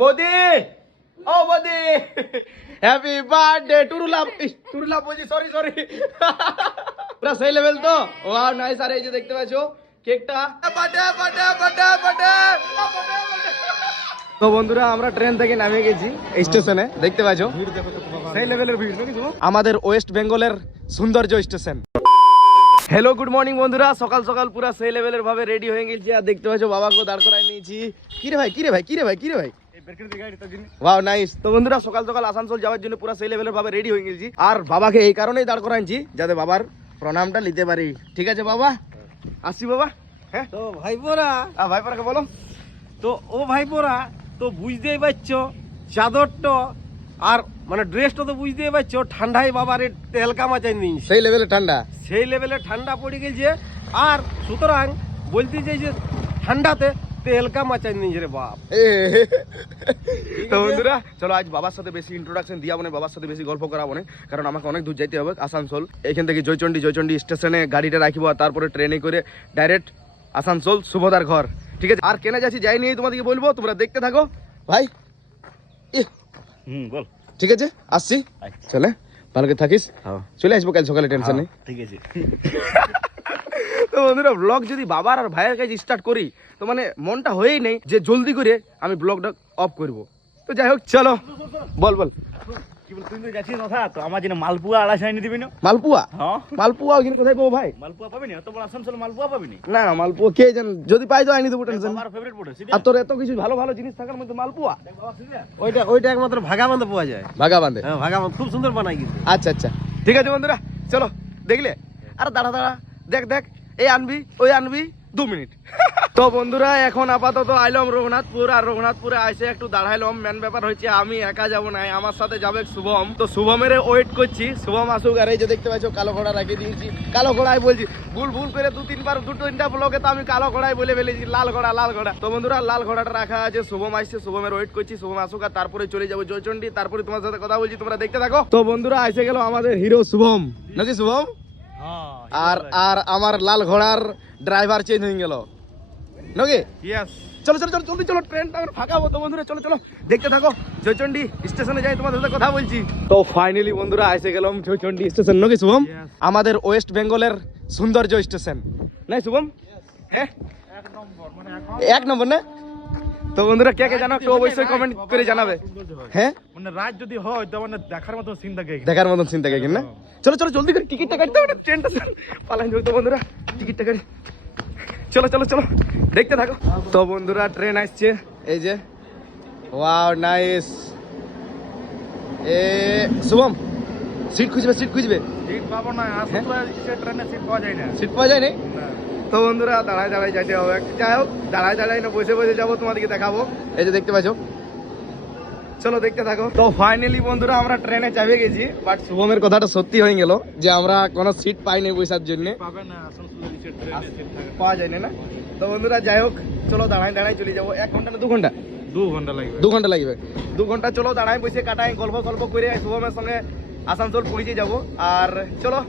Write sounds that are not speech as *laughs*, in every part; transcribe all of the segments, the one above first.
বৌদি ও বৌদি happy birthday টুরুলা টুরুলা বলছি সরি সরি পুরা সেই লেভেল তো নাইস আর এই যে দেখতে পাচ্ছ কেকটা বার্থডে বার্থডে বার্থডে বার্থডে তো বন্ধুরা আমরা ট্রেন থেকে নামে গেছি স্টেশনে দেখতে পাচ্ছ? সেই লেভেলের ভিড়? আমাদের ওয়েস্ট বেঙ্গলের সৌন্দর্য স্টেশন হ্যালো গুড মর্নিং বন্ধুরা। সকাল সকাল পুরা সেই লেভেলের ভাবে রেডি হয়ে গেছি। আর দেখতে পাচ্ছ বাবাকে দাঁড় করাই নিয়েছি। কিরে ভাই কিরে ভাই কিরে ভাই কিরে ভাই? ওয়াও নাইস তো বন্ধুরা সকাল সকাল আসানসোল যাওয়ার জন্য পুরো সেই লেভেলের ভাবে রেডি হয়ে গেছি। আর বাবাকে এই কারণেই দাঁড় করাইছি যাতে বাবার প্রণামটা নিতে পারি। ঠিক আছে বাবা? আসছি বাবা। হ্যাঁ? তো ভাইপোরা আ, ভাই পারাকে বলো। তো ও ভাইপোরা তো বুঝতেই পারছ চাদরটা আর মানে ড্রেসটা তো বুঝতেই পারছ ঠান্ডায় বাবার তেলকা মাচাই নিয়েছে সেই লেভেলে ঠান্ডা? সেই লেভেলে ঠান্ডা পড়ে গেছে। আর সুতরাং বলতে চাই যে ঠান্ডাতে তেলকা মাচাই নিয়েছে রে বাপ এ, তো বন্ধুরা চলো আজ বাবার সাথে বেশি ইন্ট্রোডাকশন দিয়া মানে বাবার সাথে বেশি গল্প করাবো না কারণ আমাকে অনেক দূর যাইতে হবে আসানসোল। এখান থেকে জয়চন্ডী জয়চন্ডী স্টেশনে গাড়িটা রাখিব আর তারপরে ট্রেনে করে ডাইরেক্ট আসানসোল সুভদার ঘর। ঠিক আছে? আর কেনে যাচ্ছি যাই নিয়ে তোমাদেরকে বলব তোমরা দেখতে থাকো। ভাই ইহ, হুম বল। ঠিক আছে আসছি। চলে ভালো করে থাকিস। চলে আসব কাল সকালে টেনশন নেই। ঠিক আছে। বন্ধুরা ব্লগ যদি বাবার আর ভাইয়ের কাছে স্টার্ট করি তো মানে মনটা হয়েই নেই যে জলদি করে আমি ব্লগটা অফ করব। তো যাই হোক চলো বল বল। হ্যাঁ। যদি পাই তো আইনি দেবো টেনশন আর তোর এত কিছু ভালো ভালো জিনিস থাকার মধ্যে মালপুয়া? ওইটা ওইটা একমাত্র ভাগা বান্ধে পাওয়া যায়। ভাগা বান্ধে হ্যাঁ ভাগা খুব সুন্দর বানাই কিন্তু। আচ্ছা আচ্ছা। ঠিক আছে বন্ধুরা চলো দেখলে? আর দাঁড়া দাঁড়া দেখ দেখ। এই আনবি, ওই আনবি, দু মিনিট। *laughs* তো বন্ধুরা, এখন আপাতত আইলাম রঘুনাথপুর, আর রঘুনাথপুরে আইসে একটু দাঁড়াইলাম। মেন ব্যাপার হচ্ছে, আমি একা যাব না, আমার সাথে যাবে শুভম। তো শুভমের ওয়েট করছি, শুভম আসুক। আর এই যে দেখতে পাচ্ছ, কালো ঘোড়া রাখে দিয়েছি। কালো ঘোড়ায় বলছি, ভুল ভুল করে দু, তিনবার, দু, তিনটা ব্লকে তো আমি কালো ঘোড়ায় বলে ফেলেছি, লাল ঘোড়া লাল ঘোড়া। তো বন্ধুরা, লাল ঘোড়াটা রাখা আছে, শুভম আসছে, শুভমের ওয়েট করছি, শুভম আসুক, আর তারপরে চলে যাব জয়চন্ডী। তারপরে তোমার সাথে কথা বলছি, তোমরা দেখতে থাকো। তো বন্ধুরা এসে গেল আমাদের হিরো শুভম। নাকি শুভম? আর আর আমার লাল ঘোড়ার ড্রাইভার চেঞ্জ হয়ে গেল। নাকি? চলো চলো চলো জলদি চলো ট্রেনটা আমার ফাঁকা হতো বন্ধুরা চলো চলো দেখতে থাকো। জয়চন্ডী স্টেশনে যাই তোমাদের সাথে কথা বলছি। তো ফাইনালি বন্ধুরা এসে গেলাম জয়চন্ডী স্টেশন নাকি শুভম? আমাদের ওয়েস্ট বেঙ্গলের সৌন্দর্য স্টেশন। নাই শুভম? হ্যাঁ? এক নম্বর মানে এক নম্বর না? তো বন্ধুরা কে কে জানো একটু অবশ্যই কমেন্ট করে জানাবে। হ্যাঁ? মানে রাত যদি হয় তো মানে দেখার মতো সিন থাকে দেখার মতন চিন্তা কি না? চলো চলো জলদি করে টিকিটটা কাটতে হবে ট্রেনটা পালান যাবে তো বন্ধুরা টিকিটটা কাটি। চলো চলো চলো দেখতে থাকো। তো বন্ধুরা ট্রেন আসছে। এই যে ওয়াও নাইস এ শুভম সিট খুঁজবে সিট খুঁজবে। সিট পাবো না আসলে ট্রেনে সিট পাওয়া যায় না। সিট পাওয়া যায় না। তো বন্ধুরা দাঁড়ায় দাঁড়ায় যাইতে হবে। যাই হোক দাঁড়ায় দাঁড়ায় না বসে বসে যাব তোমাদেরকে দেখাবো। এই যে দেখতে পাচ্ছ? চলো দেখতে থাকো। তো ফাইনালি বন্ধুরা আমরা ট্রেনে চাপে গেছি বাট শুভমের কথাটা সত্যি হয়ে গেল যে আমরা কোনো সিট পাইনি বসার জন্য। না আসানসোলে নিচে ট্রেনে সিট পাওয়া যায় না না? তো বন্ধুরা যাই হোক চলো দাঁড়ায় দাঁড়ায় চলে যাব। এক ঘণ্টা না দু ঘণ্টা? দু ঘণ্টা লাগবে। দু ঘণ্টা লাগবে। দু ঘণ্টা চলো দাঁড়ায় বসে কাটাই গল্প গল্প করে শুভমের সঙ্গে আসানসোল পৌঁছে যাব। আর চলো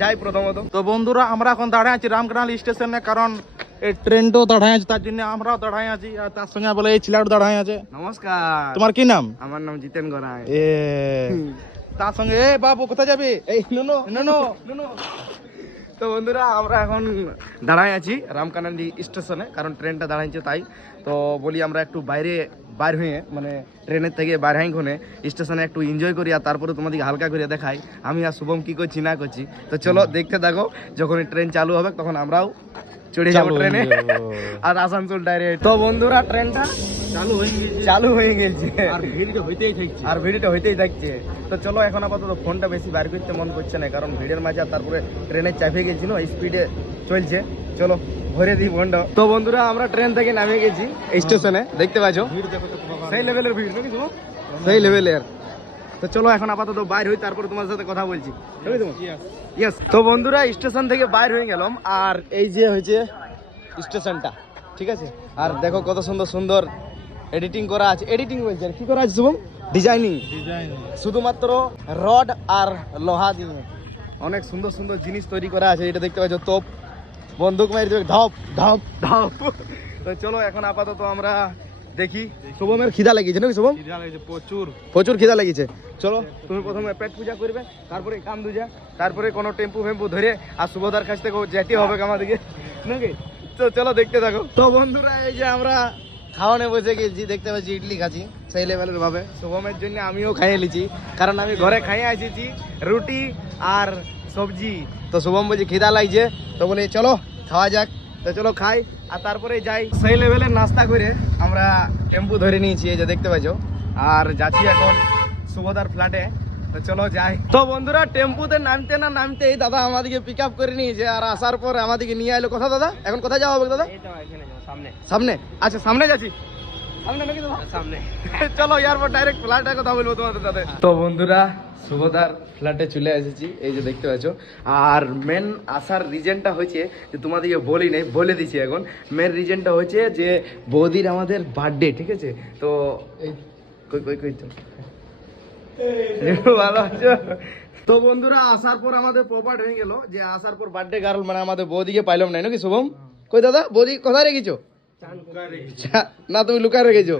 যাই প্রথমত। তো বন্ধুরা আমরা এখন দাঁড়ায় আছি রামকানাল স্টেশনে কারণ এই ট্রেনটাও দাঁড়ায় আছে তার জন্য আমরাও দাঁড়ায় আছি আর তার সঙ্গে বলে এই ছেলেটাও দাঁড়ায় আছে। নমস্কার। তোমার কি নাম? আমার নাম জিতেন গড়াই। এ তার সঙ্গে এ বাবু কোথায় যাবে? এই নো নো নো তো বন্ধুরা আমরা এখন দাঁড়ায় আছি রামকানান্দি স্টেশনে কারণ ট্রেনটা দাঁড়াইছে তাই। তো বলি আমরা একটু বাইরে বাইর হয়ে মানে ট্রেনের থেকে বার হাই ঘনে স্টেশনে একটু এনজয় করি আর তারপরে তোমাদেরকে হালকা করে দেখাই আমি আর শুভম কী করছি, না করছি। তো চলো দেখতে থাকো যখন ট্রেন চালু হবে তখন আমরাও চড়ে যাব ট্রেনে। আর আসানসোল ডাইরেক্ট তো বন্ধুরা ট্রেনটা চালু হয়ে গেছে। চালু হয়ে গেছে। আর ভিড়টা তো হইতেই থাকছে। আর ভিডিওটা হইতেই থাকছে। তো চলো এখন আপাতত ফোনটা বেশি বার করতে মন করছে না কারণ ভিড়ের মাঝে আর তারপরে ট্রেনে চাপে গেছি না স্পিডে চলছে। চলো ভরে দিই ফোনটা। তো বন্ধুরা আমরা ট্রেন থেকে নামে গেছি স্টেশনে। দেখতে পাচ্ছ? ভিড় দেখো তো বাবা। সেই লেভেলের ভিড় নাকি সেই লেভেলের তো চলো এখন আপাতত বাইর হই তারপরে তোমার সাথে কথা বলছি. ইয়েস তো বন্ধুরা স্টেশন থেকে বাইর হয়ে গেলাম আর এই যে হয়েছে স্টেশনটা ঠিক আছে? আর দেখো কত সুন্দর সুন্দর এডিটিং করা আছে। এডিটিং বলছে কি করা আছে শুভম? ডিজাইনিং শুধুমাত্র রড আর লোহা দিয়ে। অনেক সুন্দর সুন্দর জিনিস তৈরি করা আছে এটা দেখতে পাচ্ছ তোপ। বন্দুক মারি দেবে ধপ ধপ ধপ। তো চলো এখন আপাতত আমরা দেখি। শুভমের খিদা লেগেছে নাকি শুভম? প্রচুর। প্রচুর খিদা লেগেছে। চলো তুমি প্রথমে পেট পূজা করবে তারপরে কাম দুজা তারপরে কোনো টেম্পু ফেম্পু ধরে আর শুভদার কাছ থেকে যেতে হবে আমাদেরকে নাকি? তো চলো দেখতে থাকো। তো বন্ধুরা এই যে আমরা খাওয়ানে বসে গেছি দেখতে পাচ্ছি ইডলি খাচ্ছি সেই লেভেলের ভাবে। শুভমের জন্য আমিও খাইয়ে নিচ্ছি কারণ আমি ঘরে খাইয়ে এসেছি রুটি আর সবজি। তো শুভম বলছি খিদা লাগছে। তো বলি চলো খাওয়া যাক। তো চলো খাই আর তারপরে যাই। সেই লেভেলের নাস্তা করে আমরা টেম্পু ধরে নিয়েছি এই যে দেখতে পাইছো। আর যাচ্ছি এখন শুভদার ফ্ল্যাটে তো চলো যাই। তো বন্ধুরা টেম্পুতে নামতে না নামতে এই দাদা আমাদেরকে পিক আপ করে নিয়েছে আর আসার পর আমাদেরকে নিয়ে এলো কোথা দাদা? এখন কোথায় যাওয়া হবে দাদা? সামনে। সামনে? আচ্ছা সামনে যাচ্ছি। *laughs* চলো এয়ারপোর্ট ডাইরেক্ট ফ্ল্যাটে কথা বলব তোমাদের সাথে। তো বন্ধুরা শুভদার ফ্ল্যাটে চলে এসেছি এই যে দেখতে পাচ্ছ। আর মেন আসার রিজনটা হচ্ছে যে তোমাদেরকে বলি নাই বলে দিছি এখন। মেন রিজনটা হচ্ছে যে বৌদির আমাদের বার্থডে ঠিক আছে? তো এই কই কই কই তো? *laughs* ভালো আছো? তো বন্ধুরা আসার পর আমাদের প্রপার্ট হয়ে গেল যে আসার পর বার্থডে গার্ল মানে আমাদের বৌদিকে পাইলাম নাই নাকি শুভম? কই দাদা বৌদি কোথায় রেখেছো? না তুমি লুকায় রেখেছো।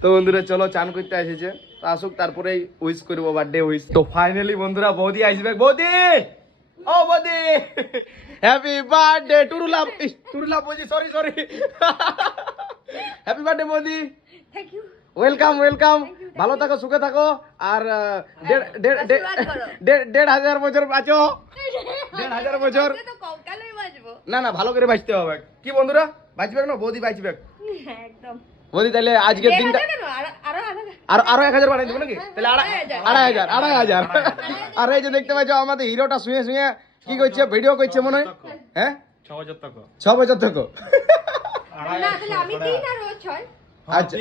তো বন্ধুরা চলো চান করতে এসেছে। তো আসুক তারপরে উইশ করব বার্থডে উইশ তো ফাইনালি বন্ধুরা বৌদি আসবে। বৌদি! ও বৌদি! হ্যাপি বার্থডে টুরুলা ইস, টুরুলা বৌদি সরি সরি হ্যাপি বার্থডে বৌদি। থ্যাংক ইউ ওয়েলকাম ওয়েলকাম ভালো থাকো সুখে থাকো। আর দেড় হাজার বছর বাঁচো। দেড় হাজার বছর। না না ভালো করে বাঁচতে হবে। কি বন্ধুরা? বাঁচবে না বৌদি বাঁচবে হ্যাঁ, একদম। বৌদি তাহলে আজকের দিনটা আরো- আরও আর আরও এক হাজার বাড়াই দেবো নাকি? তাহলে আড়াই আড়াই হাজার। আড়াই হাজার। আর এই যে দেখতে পাচ্ছ আমাদের হিরোটা শুয়ে শুয়ে কি করছে? ভিডিও করছে মনে হয়। হ্যাঁ? ছ বছর টাকা ছ বছর না, তাহলে আমি তিন আর ও ছয়। আচ্ছা।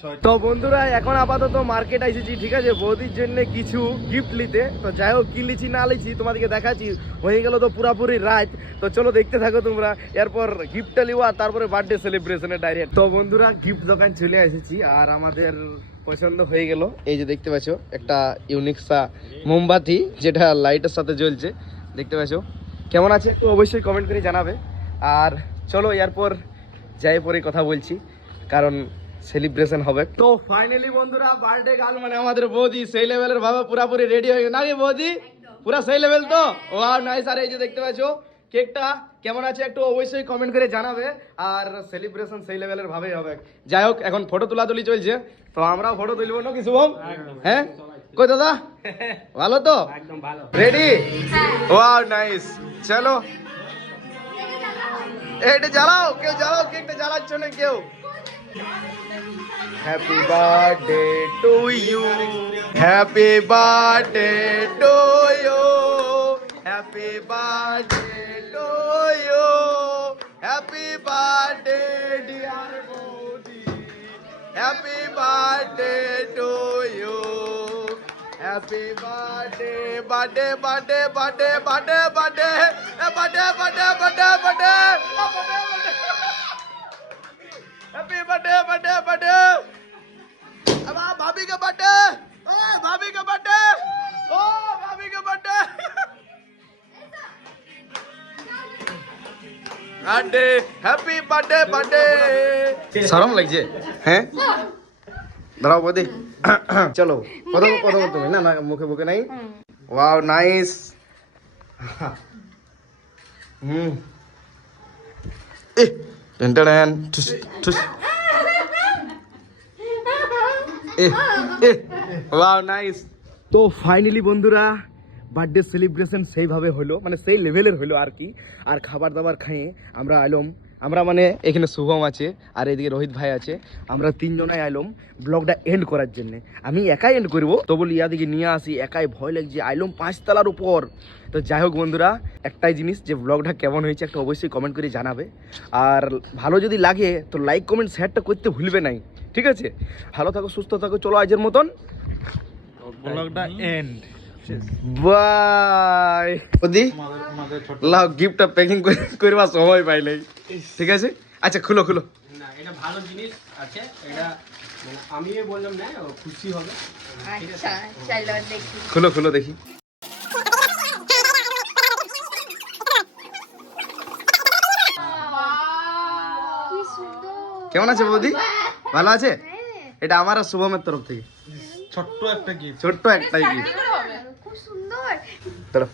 ছয়। তো বন্ধুরা এখন আপাতত মার্কেট এসেছি ঠিক আছে? বৌদির জন্য কিছু গিফট নিতে। তো যাই হোক কি লিছি না লিছি তোমাদেরকে দেখাচ্ছি। হয়ে গেল তো পুরাপুরি রাত। তো চলো দেখতে থাকো তোমরা। এরপর গিফটটা লিওয়া তারপরে বার্থডে সেলিব্রেশনে ডাইরেক্ট তো বন্ধুরা গিফট দোকান চলে এসেছি আর আমাদের পছন্দ হয়ে গেল। এই যে দেখতে পাচ্ছ একটা ইউনিকসা মোমবাতি যেটা লাইটের সাথে জ্বলছে। দেখতে পাচ্ছ? কেমন আছে? একটু অবশ্যই কমেন্ট করে জানাবে। আর চলো এরপর যাই পরে কথা বলছি। কারণ সেলিব্রেশন হবে। তো ফাইনালি বন্ধুরা বার্থডে গাল মানে আমাদের বৌদি সেই লেভেলের ভাবে পুরাপুরি রেডি হয়ে গেছে। নাকি বৌদি? পুরা সেই লেভেল তো? ওয়াও নাইস আর এই যে দেখতে পাচ্ছো কেকটা কেমন আছে একটু অবশ্যই কমেন্ট করে জানাবে। আর সেলিব্রেশন সেই লেভেলের ভাবেই হবে। যাই হোক এখন ফটো তোলাতুলি চলছে। তো আমরাও ফটো তুলবো নাকি শুভম হ্যাঁ? কই দাদা? ভালো তো? একদম ভালো। রেডি ওয়াও নাইস চলো। এটা জ্বালাও। কেউ জ্বালাও কেকটা জ্বালাচ্ছ না কেউ? Happy birthday to you happy birthday to you happy birthday to you happy birthday dear Modi happy birthday to you happy birthday birthday birthday birthday birthday birthday birthday birthday birthday birthday பட்டு பட்டு பட்டு அவா பாபிக்க பட்டு ஓ பாபிக்க பட்டு ஓ பாபிக்க பட்டு আন্ডে happy birthday birthday শরম লাগছে হ্যাঁ দাঁড়াও বদি চলো প্রথম প্রথম তুমি না না মুখে মুখে নাই ওয়াও নাইস হুম এ টেন টেন ওয়াও নাইস তো ফাইনালি বন্ধুরা বার্থডে সেলিব্রেশন সেইভাবে হলো মানে সেই লেভেলের হলো আর কি। আর খাবার দাবার খাইয়ে আমরা আলম আমরা মানে এখানে শুভম আছে, আর এদিকে রোহিত ভাই আছে, আমরা তিনজনাই আইলম ব্লগটা এন্ড করার জন্য। আমি একাই এন্ড করব, তো বলি ইয়াদিকে নিয়ে আসি, একাই ভয় লাগছে, আইলম পাঁচতলার উপর। তো যাই হোক বন্ধুরা, একটাই জিনিস যে ব্লগটা কেমন হয়েছে একটা অবশ্যই কমেন্ট করে জানাবে। আর ভালো যদি লাগে, তো লাইক কমেন্ট শেয়ারটা করতে ভুলবে নাই। ঠিক আছে? ভালো থাকো সুস্থ থাকো চলো আজের মতন। ব্লগটা এন্ড বাই ওদি লাও গিফটটা প্যাকিং করবার সময় পাইলাই ঠিক আছে? আচ্ছা খুলো খুলো। না এটা ভালো জিনিস আছে। এটা মানে আমি বললাম না ও খুশি হবে। আচ্ছা চলো দেখি। খুলো খুলো দেখি। কেমন আছে বৌদি? ভালো আছে? এটা আমার আর শুভমের তরফ থেকে। ছোট্ট একটা গিফট ছোট্ট একটা gift। খুব সুন্দর। চলো।